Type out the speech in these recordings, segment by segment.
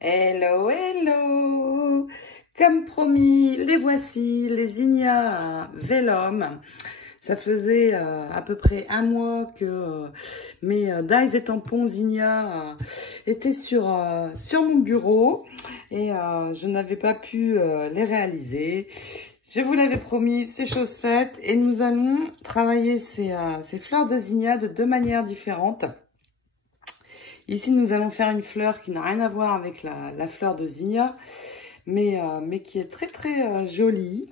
Hello, hello! Comme promis, les voici, les Zinnia Vellum. Ça faisait à peu près un mois que mes dies et tampons Zinnia étaient sur mon bureau et je n'avais pas pu les réaliser. Je vous l'avais promis, c'est chose faite et nous allons travailler ces fleurs de Zinnia de deux manières différentes. Ici, nous allons faire une fleur qui n'a rien à voir avec la fleur de Zinnia, mais qui est très jolie.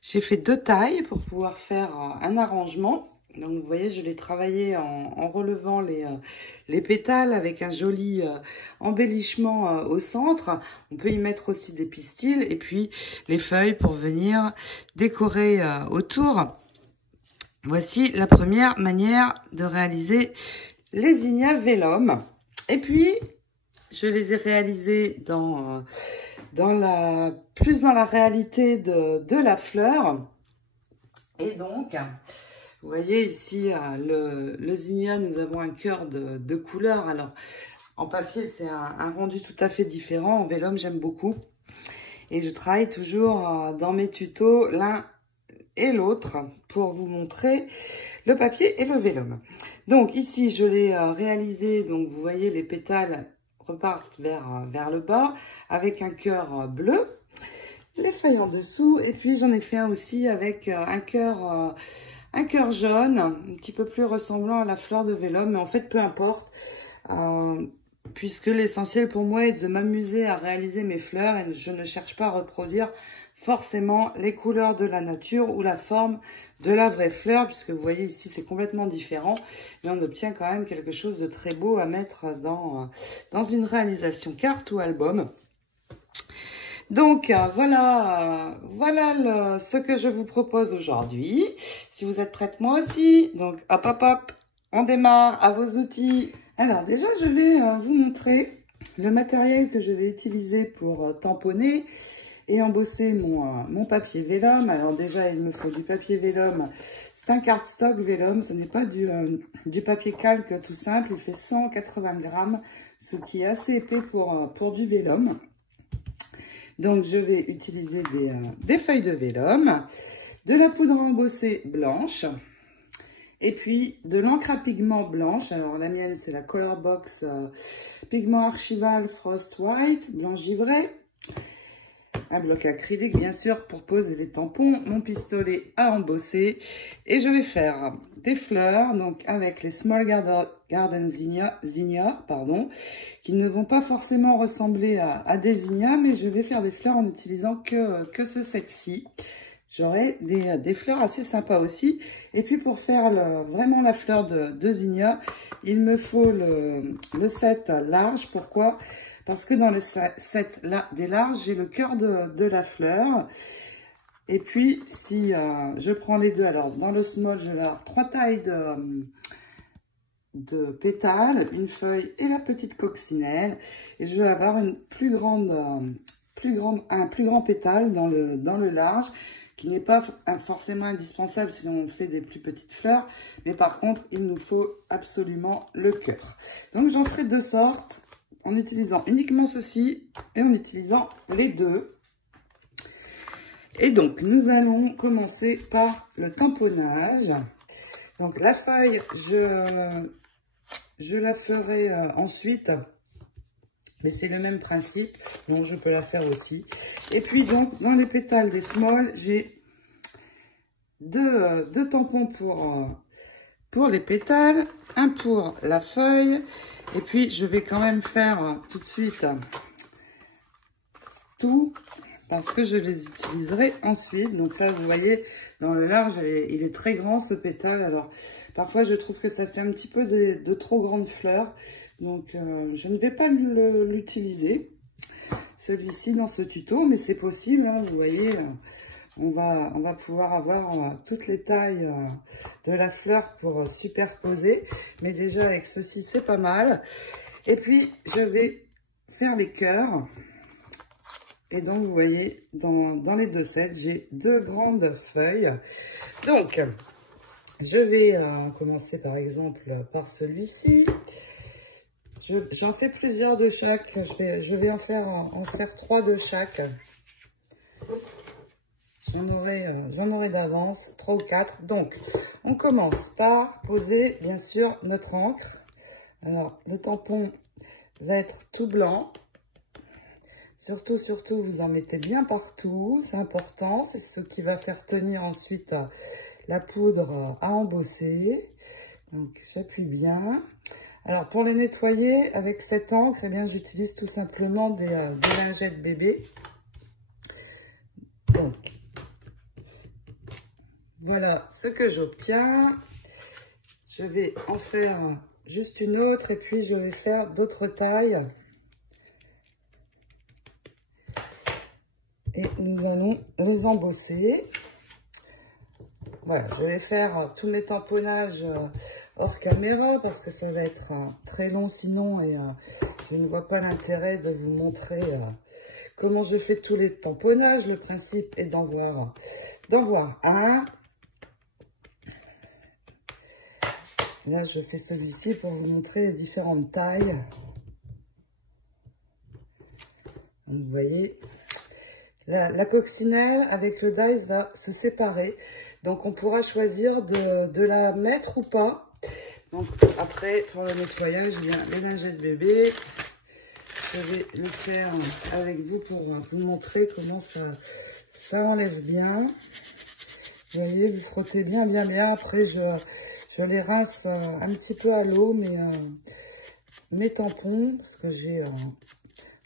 J'ai fait deux tailles pour pouvoir faire un arrangement. Donc, vous voyez, je l'ai travaillé en relevant les pétales avec un joli embellissement au centre. On peut y mettre aussi des pistils et puis les feuilles pour venir décorer autour. Voici la première manière de réaliser les Zinnia Vellum. Et puis, je les ai réalisés plus dans la réalité de la fleur. Et donc, vous voyez ici, le Zinnia, nous avons un cœur de couleur. Alors, en papier, c'est un rendu tout à fait différent. En vellum, j'aime beaucoup. Et je travaille toujours dans mes tutos l'un et l'autre pour vous montrer le papier et le vellum. Donc ici, je l'ai réalisé. Donc, vous voyez, les pétales repartent vers le bas avec un cœur bleu. Les feuilles en dessous. Et puis, j'en ai fait un aussi avec un cœur jaune, un petit peu plus ressemblant à la fleur de vellum. Mais en fait, peu importe. Puisque l'essentiel pour moi est de m'amuser à réaliser mes fleurs et je ne cherche pas à reproduire forcément les couleurs de la nature ou la forme de la vraie fleur, puisque vous voyez ici c'est complètement différent, mais on obtient quand même quelque chose de très beau à mettre dans une réalisation carte ou album. Donc voilà ce que je vous propose aujourd'hui. Si vous êtes prête, moi aussi, donc hop hop hop, on démarre, à vos outils. Alors déjà, je vais vous montrer le matériel que je vais utiliser pour tamponner et embosser mon papier vellum. Alors déjà, il me faut du papier vellum. C'est un cardstock vellum, ce n'est pas du papier calque tout simple. Il fait 180 grammes, ce qui est assez épais pour du vellum. Donc, je vais utiliser des feuilles de vellum, de la poudre embossée blanche, et puis de l'encre à pigment blanche. Alors la mienne c'est la Colorbox pigment archival Frost White, blanc givré. Un bloc acrylique bien sûr pour poser les tampons, mon pistolet à embosser. Et je vais faire des fleurs donc avec les Small Garden Zinnia, pardon, qui ne vont pas forcément ressembler à des Zinnia, mais je vais faire des fleurs en utilisant que ce set-ci. J'aurai des fleurs assez sympas aussi. Et puis pour faire vraiment la fleur de Zinnia, il me faut le set large. Pourquoi? Parce que dans le set des larges, j'ai le cœur de la fleur. Et puis si je prends les deux, alors dans le small, je vais avoir 3 tailles de pétales, une feuille et la petite coccinelle. Et je vais avoir un plus grand pétale dans le large, qui n'est pas forcément indispensable si on fait des plus petites fleurs, mais par contre, il nous faut absolument le cœur. Donc, j'en ferai deux sortes, en utilisant uniquement ceci et en utilisant les deux. Et donc, nous allons commencer par le tamponnage. Donc, la feuille, je la ferai ensuite, mais c'est le même principe, donc je peux la faire aussi. Et puis donc, dans les pétales des small, j'ai deux tampons pour les pétales, un pour la feuille. Et puis, je vais quand même faire tout de suite tout, parce que je les utiliserai ensuite. Donc là, vous voyez, dans le large, il est très grand ce pétale. Alors, parfois, je trouve que ça fait un petit peu de trop grandes fleurs. Donc, je ne vais pas l'utiliser, celui-ci, dans ce tuto, mais c'est possible, hein, vous voyez, on va pouvoir avoir toutes les tailles de la fleur pour superposer. Mais déjà, avec ceci, c'est pas mal. Et puis, je vais faire les cœurs. Et donc, vous voyez, dans les deux sets, j'ai deux grandes feuilles. Donc, je vais commencer par exemple par celui-ci. J'en fais plusieurs de chaque. Je vais en faire 3 de chaque. J'en aurai d'avance 3 ou 4. Donc, on commence par poser, bien sûr, notre encre. Alors, le tampon va être tout blanc. Surtout, vous en mettez bien partout. C'est important. C'est ce qui va faire tenir ensuite la poudre à embosser. Donc, j'appuie bien. Alors, pour les nettoyer avec cette encre, eh bien, j'utilise tout simplement des lingettes bébé. Donc, voilà ce que j'obtiens. Je vais en faire juste une autre et puis je vais faire d'autres tailles. Et nous allons les embosser. Voilà, je vais faire tous mes tamponnages hors caméra parce que ça va être très long sinon et je ne vois pas l'intérêt de vous montrer comment je fais tous les tamponnages. Le principe est d'en voir un. Là, je fais celui-ci pour vous montrer les différentes tailles. Vous voyez, la coccinelle avec le dies va se séparer. Donc, on pourra choisir de la mettre ou pas. Donc, après, pour le nettoyage, il y a les lingettes bébé. Je vais le faire avec vous pour vous montrer comment ça enlève bien. Vous voyez, vous frottez bien. Après, je les rince un petit peu à l'eau, mais mes tampons, parce que j'ai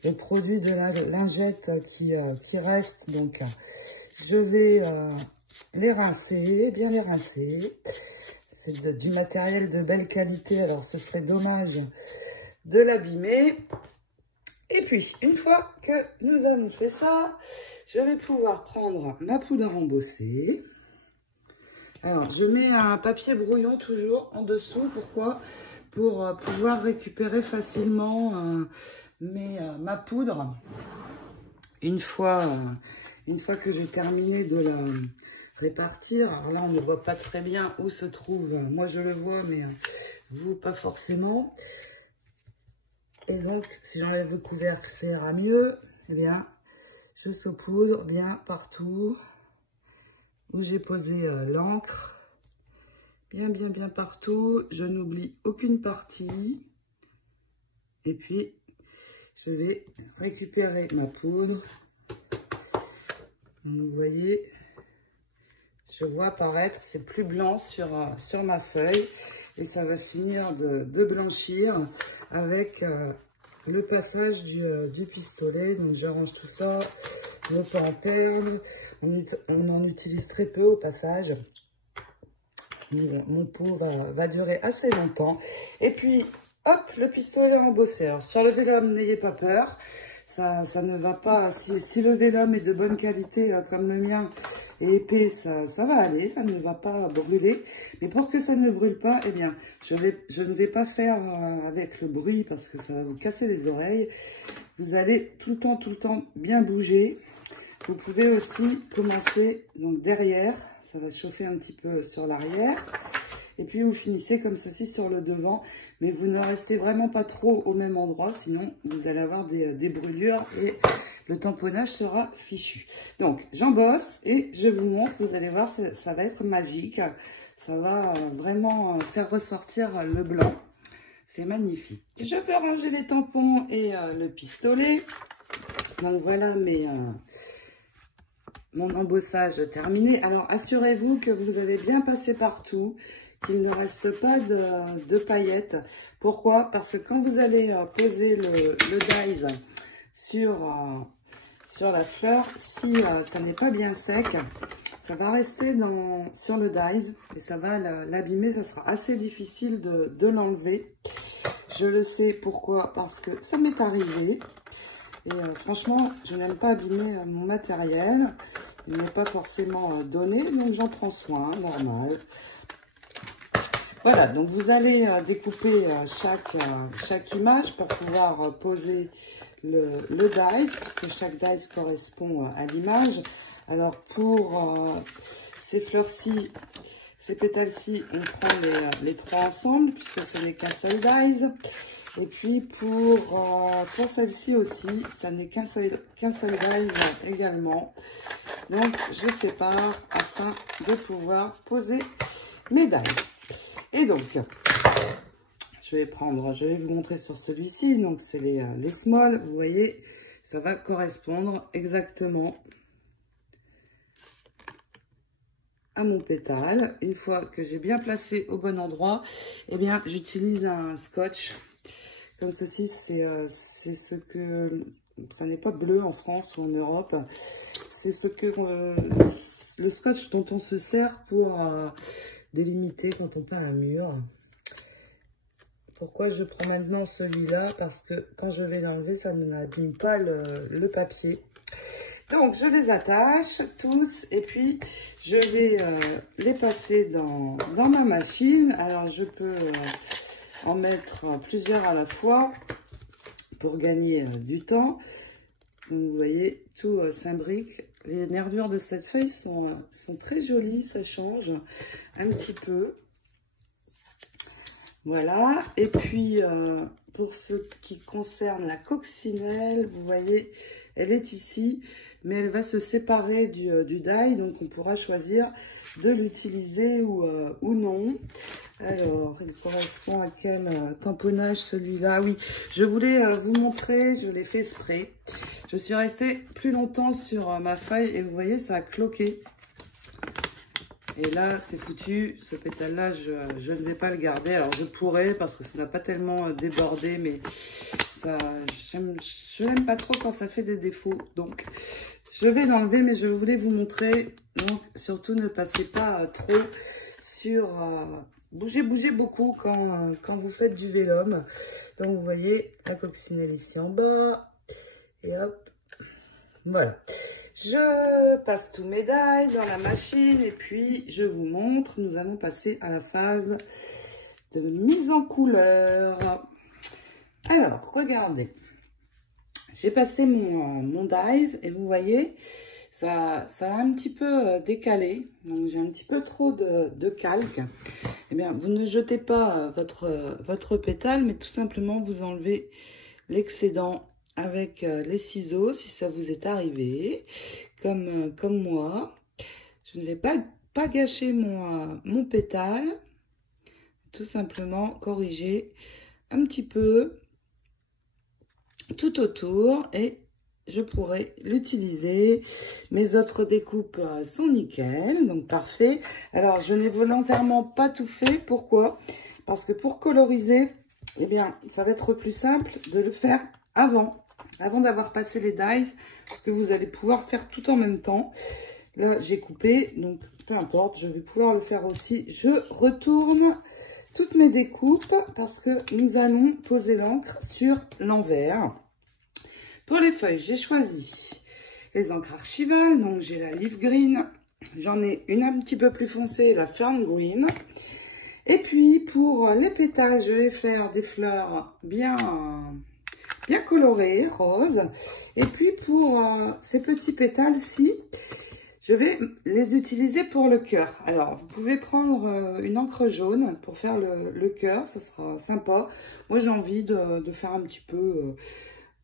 le produit de la lingette qui reste. Donc, je vais les rincer, bien les rincer. C'est du matériel de belle qualité, alors ce serait dommage de l'abîmer. Et puis, une fois que nous avons fait ça, je vais pouvoir prendre ma poudre à embosser. Alors, je mets un papier brouillon toujours en dessous. Pourquoi? Pour pouvoir récupérer facilement ma poudre. Une fois que j'ai terminé de la répartir. Alors là, on ne voit pas très bien où se trouve. Moi, je le vois, mais vous, pas forcément. Et donc, si j'enlève le couvercle, ça ira mieux. Eh bien, je saupoudre bien partout où j'ai posé l'encre. Bien partout. Je n'oublie aucune partie. Et puis, je vais récupérer ma poudre. Vous voyez, je vois apparaître, c'est plus blanc sur ma feuille. Et ça va finir de blanchir avec le passage du pistolet. Donc, j'arrange tout ça. Ne pas en perdre. On en utilise très peu au passage. Mon pot va durer assez longtemps. Et puis, hop, le pistolet embossé. Alors, sur le vélum, n'ayez pas peur. Ça ne va pas. Si le vélum est de bonne qualité, comme le mien, et épais, ça va aller. Ça ne va pas brûler. Mais pour que ça ne brûle pas, eh bien, je ne vais pas faire avec le bruit parce que ça va vous casser les oreilles. Vous allez tout le temps bien bouger. Vous pouvez aussi commencer donc derrière. Ça va chauffer un petit peu sur l'arrière. Et puis, vous finissez comme ceci sur le devant. Mais vous ne restez vraiment pas trop au même endroit. Sinon, vous allez avoir des brûlures et le tamponnage sera fichu. Donc, j'embosse et je vous montre. Vous allez voir, ça va être magique. Ça va vraiment faire ressortir le blanc. C'est magnifique. Je peux ranger les tampons et le pistolet. Donc, voilà mon embossage terminé. Alors, assurez-vous que vous allez bien passer partout, qu'il ne reste pas de paillettes. Pourquoi? Parce que quand vous allez poser le dies sur la fleur, si ça n'est pas bien sec, ça va rester sur le dies et ça va l'abîmer. Ça sera assez difficile de l'enlever. Je le sais pourquoi, parce que ça m'est arrivé. Et franchement, je n'aime pas abîmer mon matériel. Il n'est pas forcément donné, donc j'en prends soin, normal. Voilà, donc vous allez découper chaque image pour pouvoir poser le dies, puisque chaque dies correspond à l'image. Alors pour ces fleurs-ci, ces pétales-ci, on prend les trois ensemble, puisque ce n'est qu'un seul dies. Et puis pour celle-ci aussi, ça n'est qu'un seul dies également. Donc je sépare afin de pouvoir poser mes dies. Et donc, je vais vous montrer sur celui-ci. Donc c'est les small, vous voyez, ça va correspondre exactement à mon pétale. Une fois que j'ai bien placé au bon endroit, eh bien j'utilise un scotch comme ceci. C'est ce que ça n'est pas bleu en France ou en Europe, c'est ce que le scotch dont on se sert pour délimiter quand on peint un mur. Pourquoi je prends maintenant celui-là? Parce que quand je vais l'enlever, ça ne m'abîme pas le papier. Donc, je les attache tous et puis je vais les passer dans ma machine. Alors, je peux en mettre plusieurs à la fois pour gagner du temps. Donc, vous voyez, tout s'imbrique. Les nervures de cette feuille sont très jolies, ça change un petit peu. Voilà, et puis pour ce qui concerne la coccinelle, vous voyez, elle est ici, mais elle va se séparer du die, donc on pourra choisir de l'utiliser ou non. Alors, il correspond à quel tamponnage celui-là? Oui, je voulais vous montrer, je l'ai fait exprès. Je suis restée plus longtemps sur ma feuille et vous voyez, ça a cloqué. Et là, c'est foutu. Ce pétale-là, je ne vais pas le garder. Alors, je pourrais parce que ça n'a pas tellement débordé, mais ça, je n'aime pas trop quand ça fait des défauts. Donc, je vais l'enlever, mais je voulais vous montrer. Donc, surtout, ne passez pas trop sur... bougez beaucoup quand vous faites du vélum. Donc, vous voyez la coccinelle ici en bas. Et hop, voilà. Je passe tous mes dies dans la machine et puis je vous montre. Nous allons passer à la phase de mise en couleur. Alors, regardez. J'ai passé mon dies et vous voyez, ça a un petit peu décalé. Donc, j'ai un petit peu trop de calque. Eh bien, vous ne jetez pas votre pétale, mais tout simplement, vous enlevez l'excédent avec les ciseaux, si ça vous est arrivé, comme moi. Je ne vais pas gâcher mon pétale, tout simplement corriger un petit peu tout autour et je pourrai l'utiliser. Mes autres découpes sont nickel, donc parfait. Alors, je n'ai volontairement pas tout fait. Pourquoi? Parce que pour coloriser, eh bien, ça va être plus simple de le faire avant d'avoir passé les dies, parce que vous allez pouvoir faire tout en même temps. Là, j'ai coupé, donc peu importe, je vais pouvoir le faire aussi. Je retourne toutes mes découpes parce que nous allons poser l'encre sur l'envers. Pour les feuilles, j'ai choisi les encres archivales, donc j'ai la Leaf Green, j'en ai une un petit peu plus foncée, la Fern Green. Et puis, pour les pétales, je vais faire des fleurs bien colorées, roses. Et puis, pour ces petits pétales-ci, je vais les utiliser pour le cœur. Alors, vous pouvez prendre une encre jaune pour faire le cœur, ça sera sympa. Moi, j'ai envie de faire un petit peu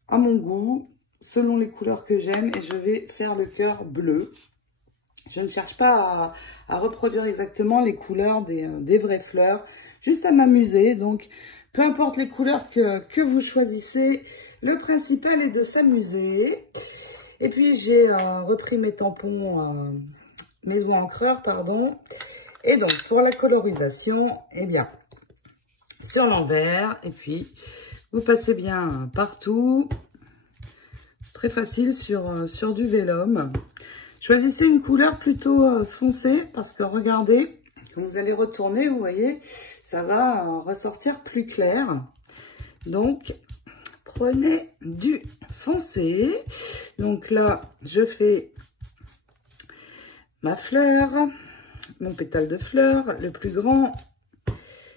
à mon goût, selon les couleurs que j'aime. Et je vais faire le cœur bleu. Je ne cherche pas à reproduire exactement les couleurs des vraies fleurs, juste à m'amuser. Donc, peu importe les couleurs que vous choisissez, le principal est de s'amuser. Et puis, j'ai repris mes tampons, mes doigts encreurs, pardon. Et donc, pour la colorisation, eh bien, sur l'envers. Et puis, vous passez bien partout. Très facile sur du vélum. Choisissez une couleur plutôt foncée parce que regardez, quand vous allez retourner, vous voyez, ça va ressortir plus clair. Donc, prenez du foncé. Donc là, je fais ma fleur, mon pétale de fleur, le plus grand.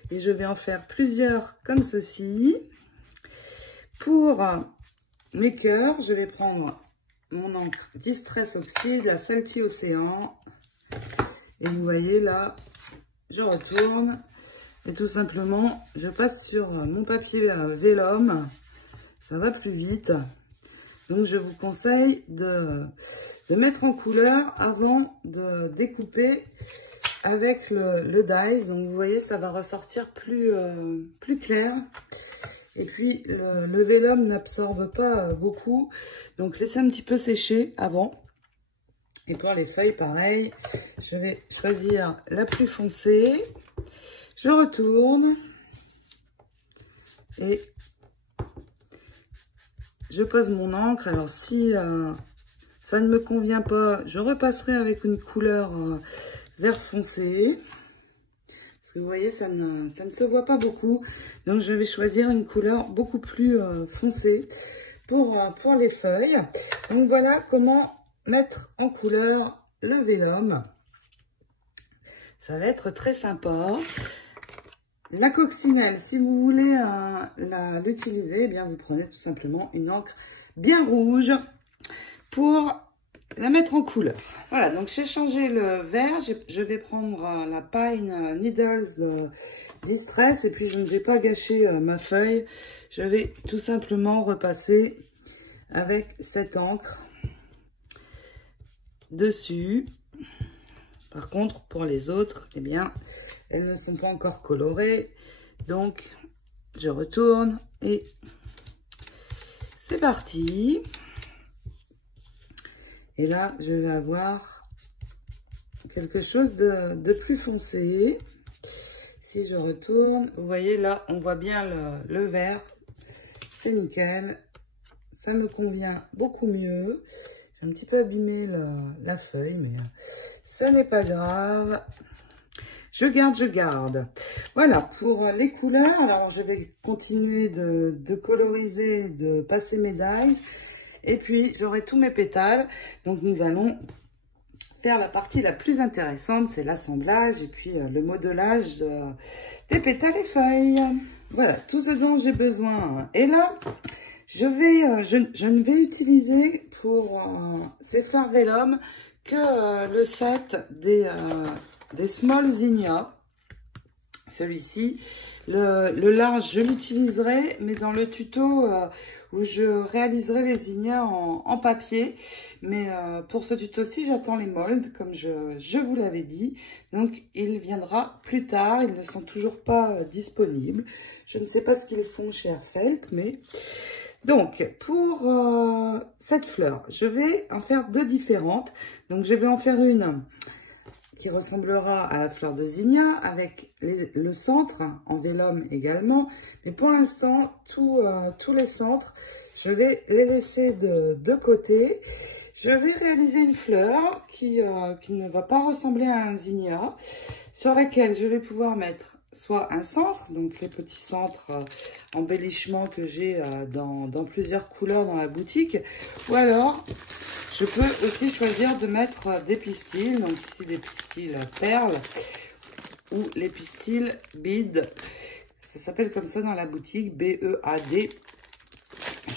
Et je vais en faire plusieurs comme ceci. Pour mes cœurs, je vais prendre mon encre Distress Oxide, la Salty Océan. Et vous voyez là, je retourne. Et tout simplement, je passe sur mon papier vélum. Ça va plus vite. Donc, je vous conseille de mettre en couleur avant de découper avec le dies. Donc, vous voyez, ça va ressortir plus clair. Et puis, le vélum n'absorbe pas beaucoup. Donc, laissez un petit peu sécher avant. Et pour les feuilles, pareil, je vais choisir la plus foncée. Je retourne. Et je pose mon encre. Alors, si ça ne me convient pas, je repasserai avec une couleur vert foncé. Parce que vous voyez, ça ne se voit pas beaucoup. Donc, je vais choisir une couleur beaucoup plus foncée pour les feuilles. Donc, voilà comment mettre en couleur le vélum. Ça va être très sympa. La coccinelle, si vous voulez l'utiliser, eh bien, vous prenez tout simplement une encre bien rouge pour la mettre en couleur. Voilà, donc j'ai changé le vert. Je vais prendre la Pine Needles Distress et puis je ne vais pas gâcher ma feuille. Je vais tout simplement repasser avec cette encre dessus. Par contre, pour les autres, eh bien, elles ne sont pas encore colorées. Donc, je retourne et c'est parti. Et là, je vais avoir quelque chose de plus foncé. Si je retourne, vous voyez là, on voit bien le vert. C'est nickel. Ça me convient beaucoup mieux. J'ai un petit peu abîmé la feuille, mais ce n'est pas grave. Je garde. Voilà, pour les couleurs, alors je vais continuer de coloriser, de passer mes dies. Et puis, j'aurai tous mes pétales. Donc, nous allons faire la partie la plus intéressante, c'est l'assemblage et puis le modelage des pétales et feuilles. Voilà, tout ce dont j'ai besoin. Et là, je ne vais utiliser pour ces fleurs vélum que le set des Small Zinnia. Celui-ci, le large, je l'utiliserai, mais dans le tuto où je réaliserai les zinnias en papier. Mais pour ce tuto-ci, j'attends les molds, comme je vous l'avais dit. Donc, il viendra plus tard. Ils ne sont toujours pas disponibles. Je ne sais pas ce qu'ils font chez Airfelt, mais... Donc, pour cette fleur, je vais en faire deux différentes. Donc, je vais en faire une qui ressemblera à la fleur de zinnia avec le centre en vélum également. Mais pour l'instant, tous les centres, je vais les laisser de côté. Je vais réaliser une fleur qui ne va pas ressembler à un zinnia, sur laquelle je vais pouvoir mettre soit un centre, donc les petits centres embellissements que j'ai dans plusieurs couleurs dans la boutique, ou alors je peux aussi choisir de mettre des pistils, donc ici des pistils perles ou les pistils bead, ça s'appelle comme ça dans la boutique, B-E-A-D.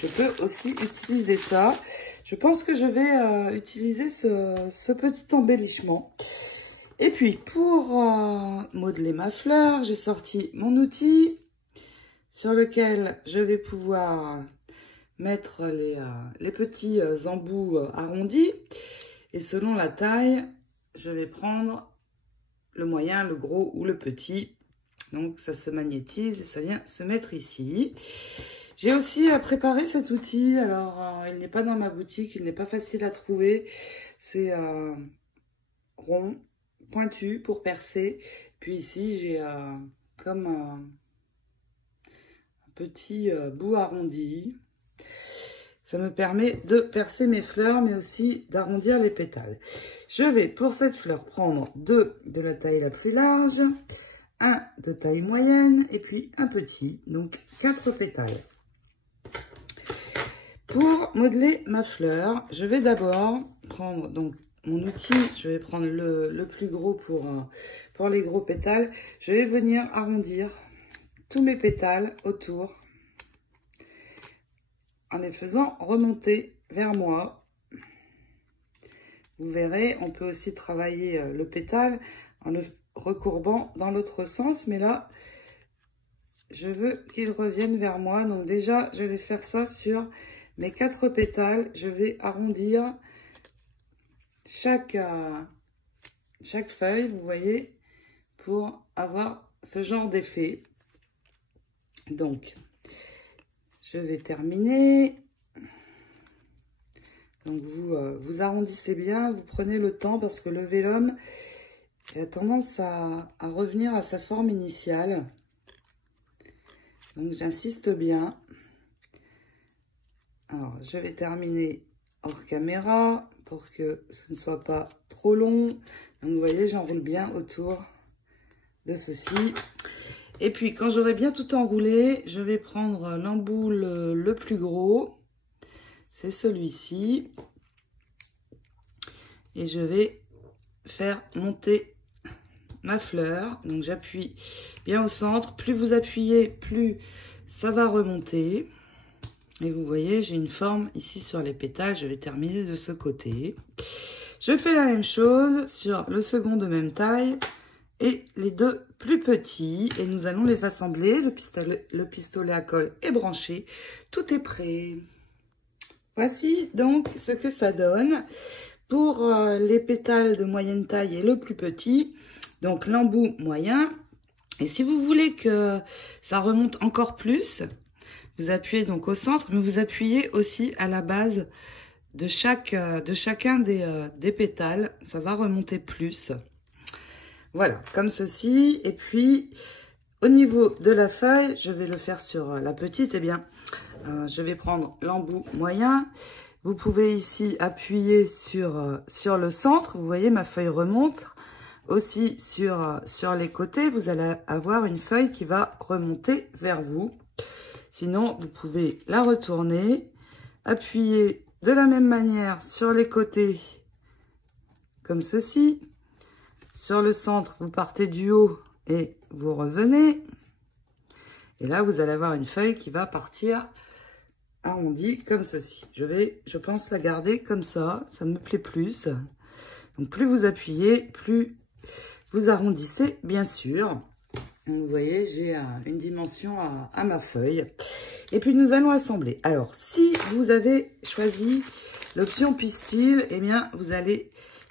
Je peux aussi utiliser ça. Je pense que je vais utiliser ce petit embellissement. Et puis, pour modeler ma fleur, j'ai sorti mon outil sur lequel je vais pouvoir mettre les petits embouts arrondis. Et selon la taille, je vais prendre le moyen, le gros ou le petit. Donc, ça se magnétise et ça vient se mettre ici. J'ai aussi préparé cet outil. Alors, il n'est pas dans ma boutique, il n'est pas facile à trouver. C'est rond, pointu pour percer. Puis ici, j'ai comme un petit bout arrondi. Ça me permet de percer mes fleurs, mais aussi d'arrondir les pétales. Je vais, pour cette fleur, prendre deux de la taille la plus large, un de taille moyenne, et puis un petit, donc 4 pétales. Pour modeler ma fleur, je vais d'abord prendre donc mon outil, je vais prendre le plus gros pour les gros pétales. Je vais venir arrondir tous mes pétales autour en les faisant remonter vers moi. Vous verrez, on peut aussi travailler le pétale en le recourbant dans l'autre sens, mais là, je veux qu'il revienne vers moi. Donc déjà, je vais faire ça sur mes 4 pétales. Je vais arrondir chaque feuille, vous voyez, pour avoir ce genre d'effet. Donc, je vais terminer. Donc, vous arrondissez bien, vous prenez le temps parce que le vélum a tendance à revenir à sa forme initiale. Donc, j'insiste bien. Alors, je vais terminer hors caméra pour que ce ne soit pas trop long. Donc, vous voyez, j'enroule bien autour de ceci. Et puis, quand j'aurai bien tout enroulé, je vais prendre l'embout le plus gros. C'est celui-ci. Et je vais faire monter ma fleur. Donc, j'appuie bien au centre. Plus vous appuyez, plus ça va remonter. Et vous voyez, j'ai une forme ici sur les pétales. Je vais terminer de ce côté. Je fais la même chose sur le second de même taille et les 2 plus petits. Et nous allons les assembler. Le pistolet à colle est branché. Tout est prêt. Voici donc ce que ça donne pour les pétales de moyenne taille et le plus petit. Donc l'embout moyen. Et si vous voulez que ça remonte encore plus, vous appuyez donc au centre, mais vous appuyez aussi à la base de chacun des pétales. Ça va remonter plus. Voilà, comme ceci. Et puis, au niveau de la feuille, je vais le faire sur la petite. Eh bien, je vais prendre l'embout moyen. Vous pouvez ici appuyer sur le centre. Vous voyez, ma feuille remonte. Aussi, sur les côtés, vous allez avoir une feuille qui va remonter vers vous. Sinon, vous pouvez la retourner, appuyer de la même manière sur les côtés, comme ceci. Sur le centre, vous partez du haut et vous revenez. Et là, vous allez avoir une feuille qui va partir arrondie comme ceci. Je pense la garder comme ça me plaît plus. Donc, plus vous appuyez, plus vous arrondissez, bien sûr. Vous voyez, j'ai une dimension à ma feuille. Et puis, nous allons assembler. Alors, si vous avez choisi l'option pistil, eh bien, vous allez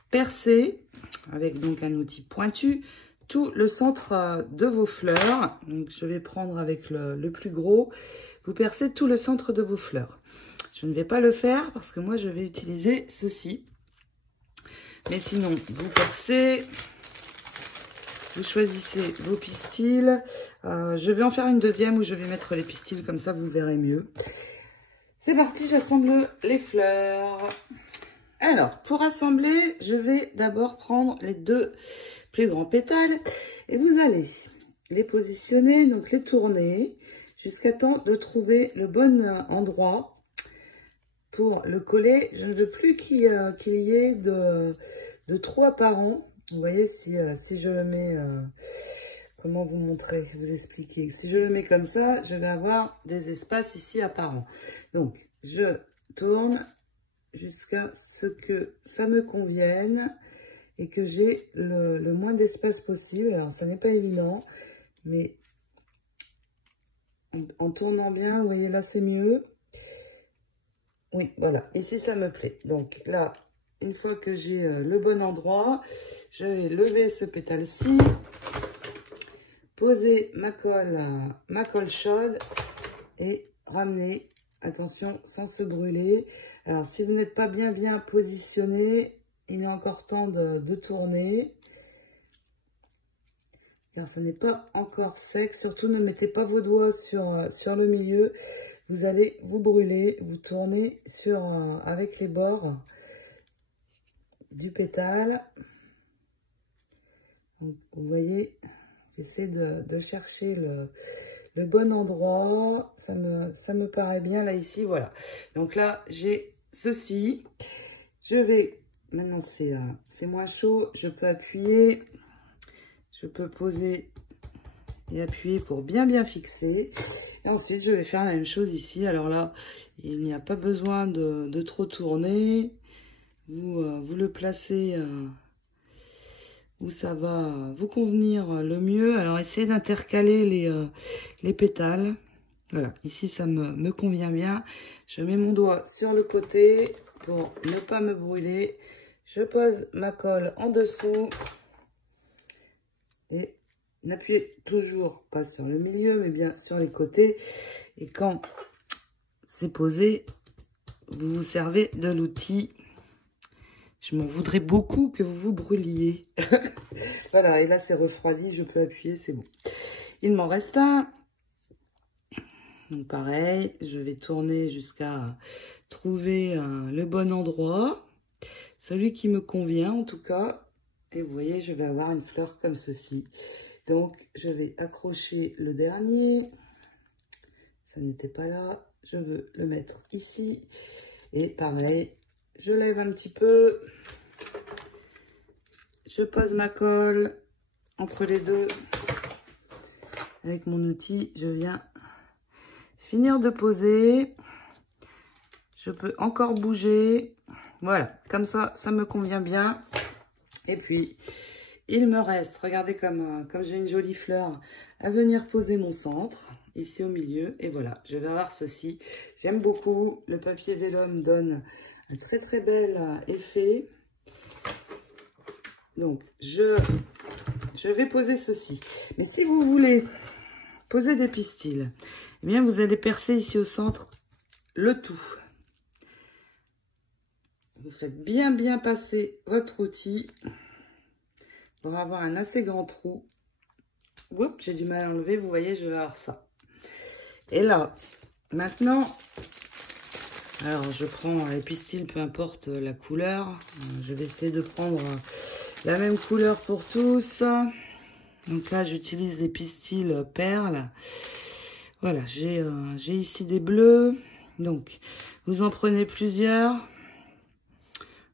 percer, avec donc un outil pointu, tout le centre de vos fleurs. Donc, je vais prendre avec le plus gros. Vous percez tout le centre de vos fleurs. Je ne vais pas le faire parce que moi, je vais utiliser ceci. Mais sinon, vous percez... Vous choisissez vos pistils. Je vais en faire une deuxième où je vais mettre les pistils, comme ça vous verrez mieux. C'est parti, j'assemble les fleurs. Alors, pour assembler, je vais d'abord prendre les 2 plus grands pétales. Et vous allez les positionner, donc les tourner, jusqu'à temps de trouver le bon endroit pour le coller. Je ne veux plus qu'il y ait de trous apparents. Vous voyez, si je le mets, comment vous montrer, vous expliquer. Si je le mets comme ça, je vais avoir des espaces ici apparents. Donc, je tourne jusqu'à ce que ça me convienne et que j'ai le moins d'espace possible. Alors, ça n'est pas évident, mais en tournant bien, vous voyez, là, c'est mieux. Oui, voilà, ici, ça me plaît. Donc, là, une fois que j'ai le bon endroit, je vais lever ce pétale-ci, poser ma colle chaude et ramener, attention, sans se brûler. Alors, si vous n'êtes pas bien positionné, il est encore temps de tourner. Car ce n'est pas encore sec. Surtout, ne mettez pas vos doigts sur le milieu. Vous allez vous brûler. Vous tournez avec les bords du pétale. Donc, vous voyez, j'essaie de chercher le bon endroit. Ça me paraît bien là, ici, voilà. Donc là, j'ai ceci. Je vais, maintenant c'est moins chaud, je peux appuyer, je peux poser et appuyer pour bien fixer. Et ensuite, je vais faire la même chose ici. Alors là, il n'y a pas besoin de trop tourner. Vous le placez où ça va vous convenir le mieux. Alors, essayez d'intercaler les pétales. Voilà, ici, ça me convient bien. Je mets mon doigt sur le côté pour ne pas me brûler. Je pose ma colle en dessous. Et n'appuyez toujours pas sur le milieu, mais bien sur les côtés. Et quand c'est posé, vous vous servez de l'outil. Je m'en voudrais beaucoup que vous vous brûliez. Voilà, et là c'est refroidi, je peux appuyer, c'est bon. Il m'en reste un. Donc pareil, je vais tourner jusqu'à trouver le bon endroit. Celui qui me convient en tout cas. Et vous voyez, je vais avoir une fleur comme ceci. Donc je vais accrocher le dernier. Ça n'était pas là. Je veux le mettre ici. Et pareil, je lève un petit peu. Je pose ma colle entre les deux. Avec mon outil, je viens finir de poser. Je peux encore bouger. Voilà, comme ça, ça me convient bien. Et puis, il me reste, regardez comme j'ai une jolie fleur, à venir poser mon centre, ici au milieu. Et voilà, je vais avoir ceci. J'aime beaucoup. Le papier vélum donne un très très bel effet. Donc, je vais poser ceci. Mais si vous voulez poser des pistils, eh bien, vous allez percer ici au centre le tout. Vous faites bien passer votre outil pour avoir un assez grand trou. Oups, j'ai du mal à enlever, vous voyez, je vais avoir ça. Et là, maintenant, alors je prends les pistils, peu importe la couleur. Je vais essayer de prendre la même couleur pour tous. Donc là, j'utilise les pistils perles. Voilà, j'ai ici des bleus. Donc, vous en prenez plusieurs.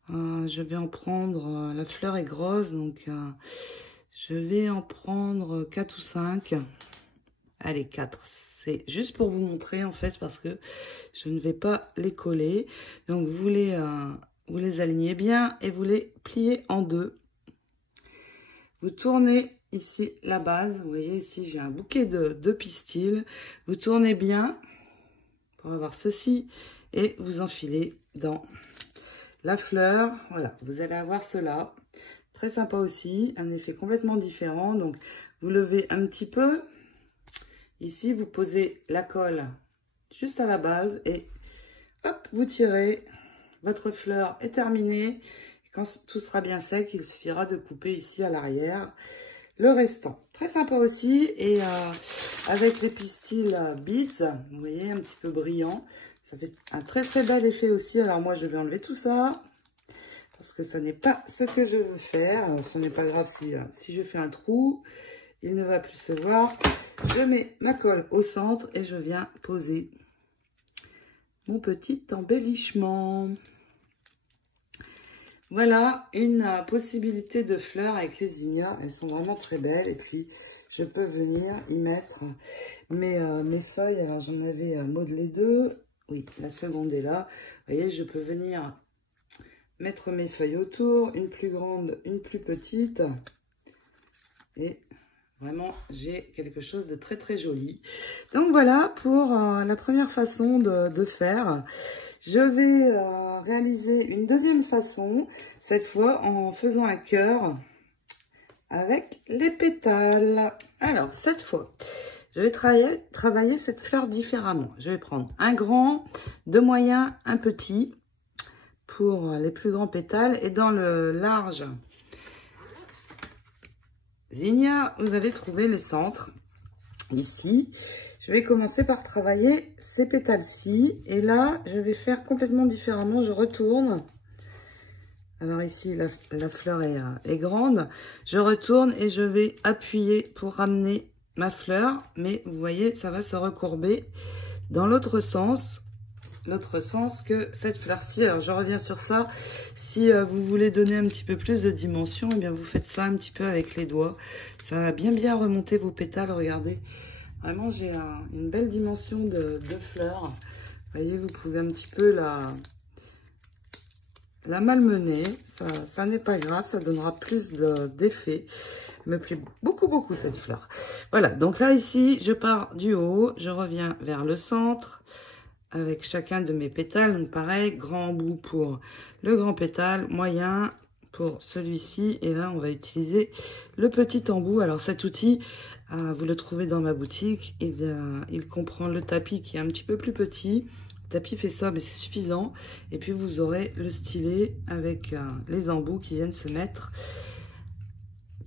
Je vais en prendre, la fleur est grosse, donc je vais en prendre 4 ou 5. Allez, 4. C'est juste pour vous montrer en fait, parce que je ne vais pas les coller. Donc vous les alignez bien et vous les pliez en deux. Vous tournez ici la base. Vous voyez ici, j'ai un bouquet de pistils. Vous tournez bien pour avoir ceci et vous enfilez dans la fleur. Voilà, vous allez avoir cela. Très sympa aussi, un effet complètement différent. Donc, vous levez un petit peu. Ici, vous posez la colle juste à la base et hop, vous tirez. Votre fleur est terminée. Quand tout sera bien sec, il suffira de couper ici à l'arrière le restant. Très sympa aussi. Et avec les pistils beads, vous voyez, un petit peu brillant. Ça fait un très très bel effet aussi. Alors moi, je vais enlever tout ça. Parce que ça n'est pas ce que je veux faire. Ce n'est pas grave si je fais un trou. Il ne va plus se voir. Je mets ma colle au centre et je viens poser mon petit embellissement. Voilà une possibilité de fleurs avec les zinnias. Elles sont vraiment très belles. Et puis, je peux venir y mettre mes feuilles. Alors, j'en avais modelé 2. Oui, la seconde est là. Vous voyez, je peux venir mettre mes feuilles autour. Une plus grande, une plus petite. Et vraiment, j'ai quelque chose de très, très joli. Donc, voilà pour la première façon de faire. Je vais réaliser une deuxième façon, cette fois en faisant un cœur avec les pétales. Alors, cette fois, je vais travailler cette fleur différemment. Je vais prendre un grand, deux moyens, un petit pour les plus grands pétales. Et dans le large zinnia, vous allez trouver les centres ici. Je vais commencer par travailler ces pétales-ci. Et là, je vais faire complètement différemment. Je retourne. Alors ici, la fleur est grande. Je retourne et je vais appuyer pour ramener ma fleur. Mais vous voyez, ça va se recourber dans l'autre sens. L'autre sens que cette fleur-ci. Alors, je reviens sur ça. Si vous voulez donner un petit peu plus de dimension, eh bien, vous faites ça un petit peu avec les doigts. Ça va bien remonter vos pétales. Regardez. Vraiment, j'ai une belle dimension de fleurs. Vous voyez, vous pouvez un petit peu la malmener. Ça n'est pas grave, ça donnera plus d'effet. Me plaît beaucoup, beaucoup cette fleur. Voilà, donc là, ici, je pars du haut, je reviens vers le centre avec chacun de mes pétales. Donc pareil, grand embout pour le grand pétale, moyen pour celui-ci. Et là, on va utiliser le petit embout. Alors cet outil, vous le trouvez dans ma boutique. Il comprend le tapis qui est un petit peu plus petit. Le tapis fait ça, mais c'est suffisant. Et puis vous aurez le stylet avec les embouts qui viennent se mettre,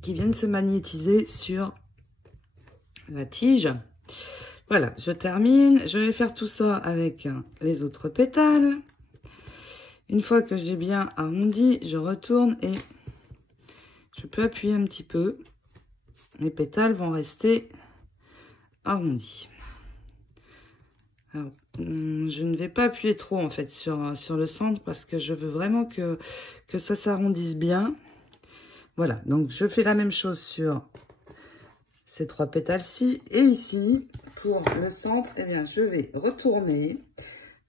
qui viennent se magnétiser sur la tige. Voilà, je termine. Je vais faire tout ça avec les autres pétales. Une fois que j'ai bien arrondi, je retourne et je peux appuyer un petit peu. Mes pétales vont rester arrondis. Alors, je ne vais pas appuyer trop en fait sur le centre parce que je veux vraiment que ça s'arrondisse bien. Voilà, donc je fais la même chose sur ces 3 pétales-ci. Et ici, pour le centre, eh bien, je vais retourner,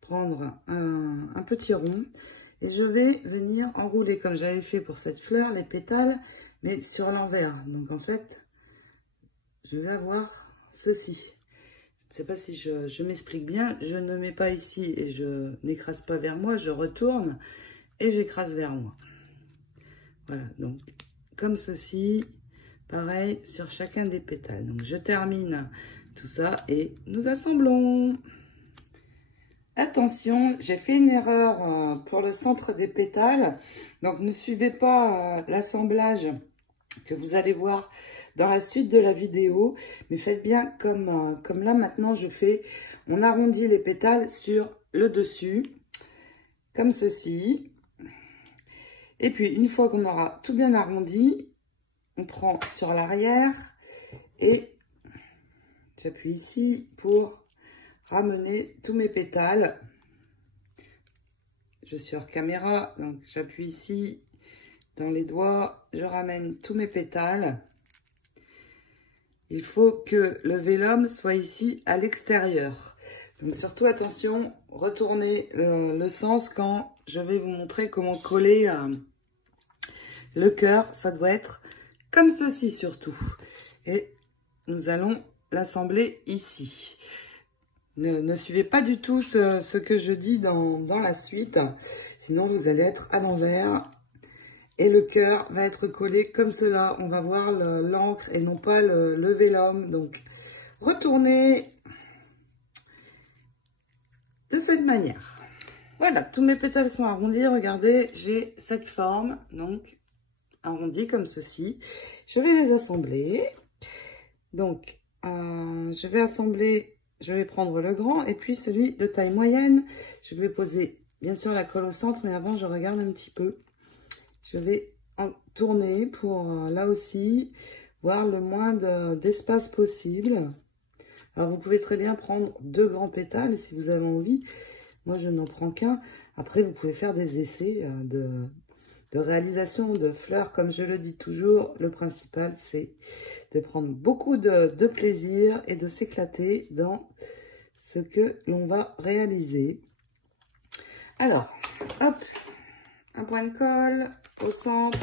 prendre un petit rond et je vais venir enrouler comme j'avais fait pour cette fleur, les pétales, mais sur l'envers. Donc en fait, je vais avoir ceci. Je ne sais pas si je m'explique bien. Je ne mets pas ici et je n'écrase pas vers moi. Je retourne et j'écrase vers moi. Voilà, donc comme ceci, pareil sur chacun des pétales. Donc je termine tout ça et nous assemblons. Attention, j'ai fait une erreur pour le centre des pétales. Donc ne suivez pas l'assemblage que vous allez voir dans la suite de la vidéo. Mais faites bien comme là maintenant je fais. On arrondit les pétales sur le dessus, comme ceci. Et puis, une fois qu'on aura tout bien arrondi, on prend sur l'arrière et j'appuie ici pour ramener tous mes pétales. Je suis hors caméra, donc j'appuie ici dans les doigts, je ramène tous mes pétales. Il faut que le vélum soit ici à l'extérieur. Donc surtout attention, retournez le sens quand je vais vous montrer comment coller le cœur. Ça doit être comme ceci surtout. Et nous allons l'assembler ici. Ne suivez pas du tout ce que je dis dans la suite. Sinon vous allez être à l'envers. Et le cœur va être collé comme cela. On va voir l'encre et non pas le vélum. Donc retournez de cette manière. Voilà, tous mes pétales sont arrondis. Regardez, j'ai cette forme, donc arrondie comme ceci. Je vais les assembler. Donc, je vais assembler, je vais prendre le grand et puis celui de taille moyenne. Je vais poser bien sûr la colle au centre, mais avant je regarde un petit peu. Je vais en tourner pour là aussi voir le moins d'espace possible. Alors, vous pouvez très bien prendre 2 grands pétales si vous avez envie. Moi, je n'en prends qu'un. Après, vous pouvez faire des essais de réalisation de fleurs. Comme je le dis toujours, le principal, c'est de prendre beaucoup de plaisir et de s'éclater dans ce que l'on va réaliser. Alors, hop, un point de colle au centre,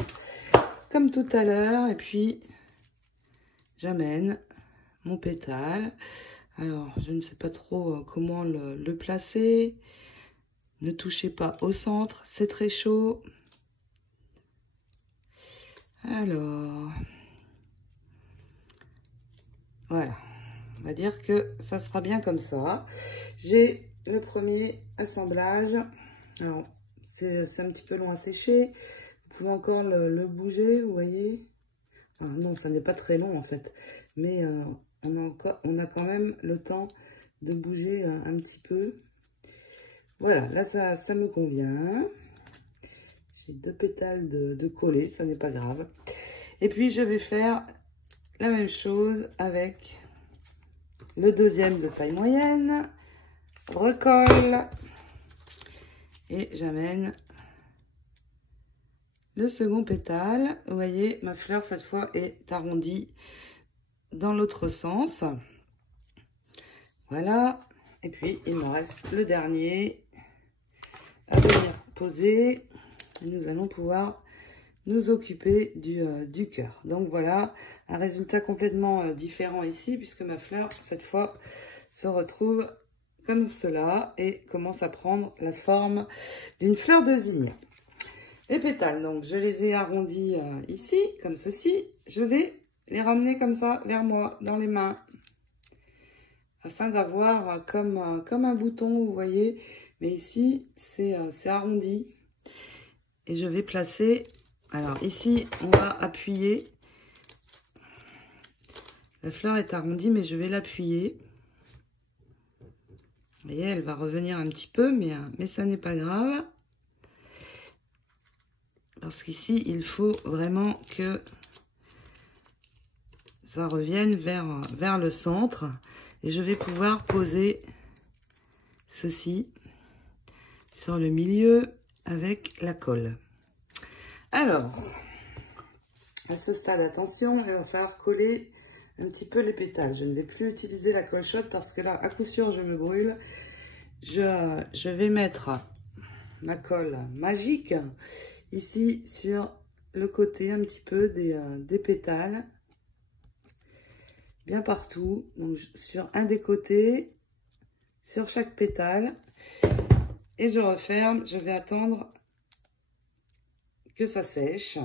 comme tout à l'heure. Et puis, j'amène mon pétale. Alors, je ne sais pas trop comment le placer. Ne touchez pas au centre, c'est très chaud. Alors, voilà. On va dire que ça sera bien comme ça. J'ai le premier assemblage. Alors, c'est un petit peu long à sécher. Vous pouvez encore le bouger, vous voyez. Ah, non, ça n'est pas très long en fait. Mais on a quand même le temps de bouger un petit peu. Voilà, là ça me convient. J'ai 2 pétales de coller, ça n'est pas grave. Et puis je vais faire la même chose avec le deuxième de taille moyenne. Recolle. Et j'amène le second pétale. Vous voyez, ma fleur cette fois est arrondie dans l'autre sens. Voilà. Et puis, il me reste le dernier à venir poser. Et nous allons pouvoir nous occuper du cœur. Donc voilà, un résultat complètement différent ici, puisque ma fleur, cette fois, se retrouve comme cela et commence à prendre la forme d'une fleur de zinnia. Les pétales, donc je les ai arrondis ici, comme ceci. Je vais les ramener comme ça vers moi, dans les mains, afin d'avoir comme un bouton, vous voyez. Mais ici, c'est arrondi. Et je vais placer, alors ici, on va appuyer. La fleur est arrondie, mais je vais l'appuyer. Vous voyez, elle va revenir un petit peu, mais ça n'est pas grave. Parce qu'ici, il faut vraiment que ça revienne vers le centre. Et je vais pouvoir poser ceci sur le milieu avec la colle. Alors, à ce stade, attention, il va falloir coller un petit peu les pétales. Je ne vais plus utiliser la colle chaude parce que là, à coup sûr, je me brûle. Je vais mettre ma colle magique ici sur le côté un petit peu des pétales, bien partout, donc sur un des côtés, sur chaque pétale, et je referme. Je vais attendre que ça sèche.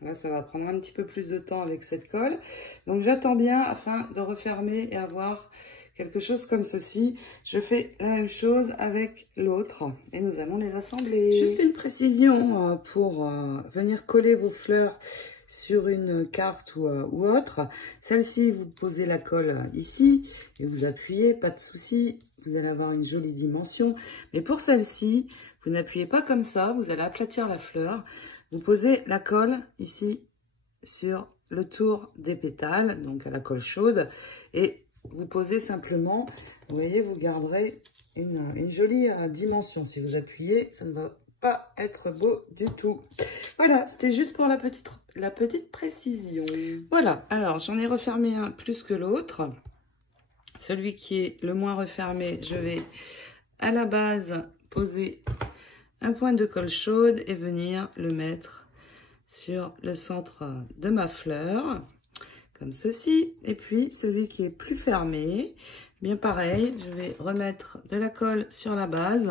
Là, ça va prendre un petit peu plus de temps avec cette colle, donc j'attends bien afin de refermer et avoir quelque chose comme ceci. Je fais la même chose avec l'autre et nous allons les assembler. Juste une précision pour venir coller vos fleurs sur une carte ou autre. Celle-ci, vous posez la colle ici et vous appuyez, pas de souci, vous allez avoir une jolie dimension. Mais pour celle-ci, vous n'appuyez pas comme ça, vous allez aplatir la fleur. Vous posez la colle ici sur le tour des pétales, donc à la colle chaude, et vous posez simplement, vous voyez, vous garderez une jolie dimension. Si vous appuyez, ça ne va pas être beau du tout. Voilà, c'était juste pour la petite précision. Voilà, alors j'en ai refermé un plus que l'autre. Celui qui est le moins refermé, je vais à la base poser un point de colle chaude et venir le mettre sur le centre de ma fleur, comme ceci. Et puis celui qui est plus fermé, bien pareil, je vais remettre de la colle sur la base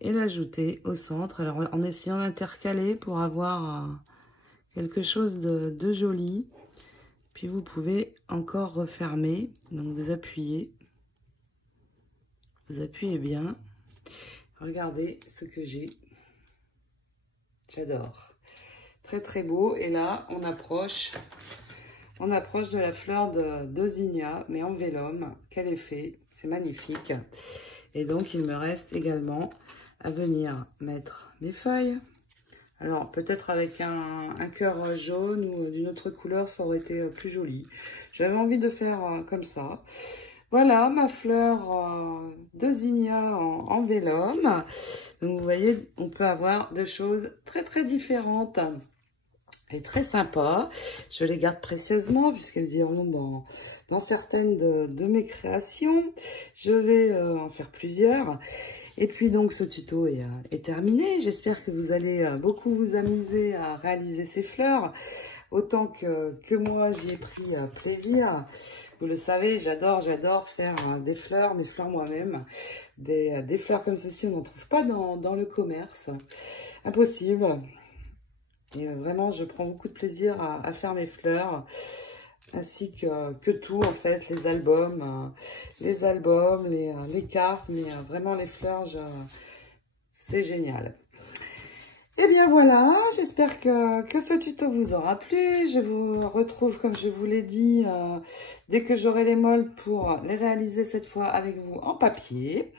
et l'ajouter au centre. Alors en essayant d'intercaler pour avoir quelque chose de joli. Puis vous pouvez encore refermer, donc vous appuyez bien. Regardez ce que j'ai. J'adore. Très très beau. Et là, on approche de la fleur de zinnia, mais en vélum. Quel effet! C'est magnifique. Et donc, il me reste également à venir mettre mes feuilles. Alors, peut-être avec un cœur jaune ou d'une autre couleur, ça aurait été plus joli. J'avais envie de faire comme ça. Voilà ma fleur de zinnia en vélum. Donc vous voyez, on peut avoir deux choses très très différentes et très sympas. Je les garde précieusement puisqu'elles iront dans certaines de mes créations. Je vais en faire plusieurs. Et puis donc ce tuto est terminé. J'espère que vous allez beaucoup vous amuser à réaliser ces fleurs. Autant que moi j'y ai pris plaisir. Vous le savez, j'adore faire des fleurs, mes fleurs moi-même. Des fleurs comme ceci, on n'en trouve pas dans le commerce. Impossible. Et vraiment, je prends beaucoup de plaisir à faire mes fleurs. Ainsi que tout, en fait, les albums, les cartes. Mais vraiment, les fleurs, c'est génial. Et bien voilà, j'espère que ce tuto vous aura plu. Je vous retrouve, comme je vous l'ai dit, dès que j'aurai les moldes pour les réaliser cette fois avec vous en papier.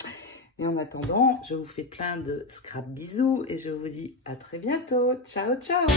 Et en attendant, je vous fais plein de scrap bisous et je vous dis à très bientôt. Ciao, ciao!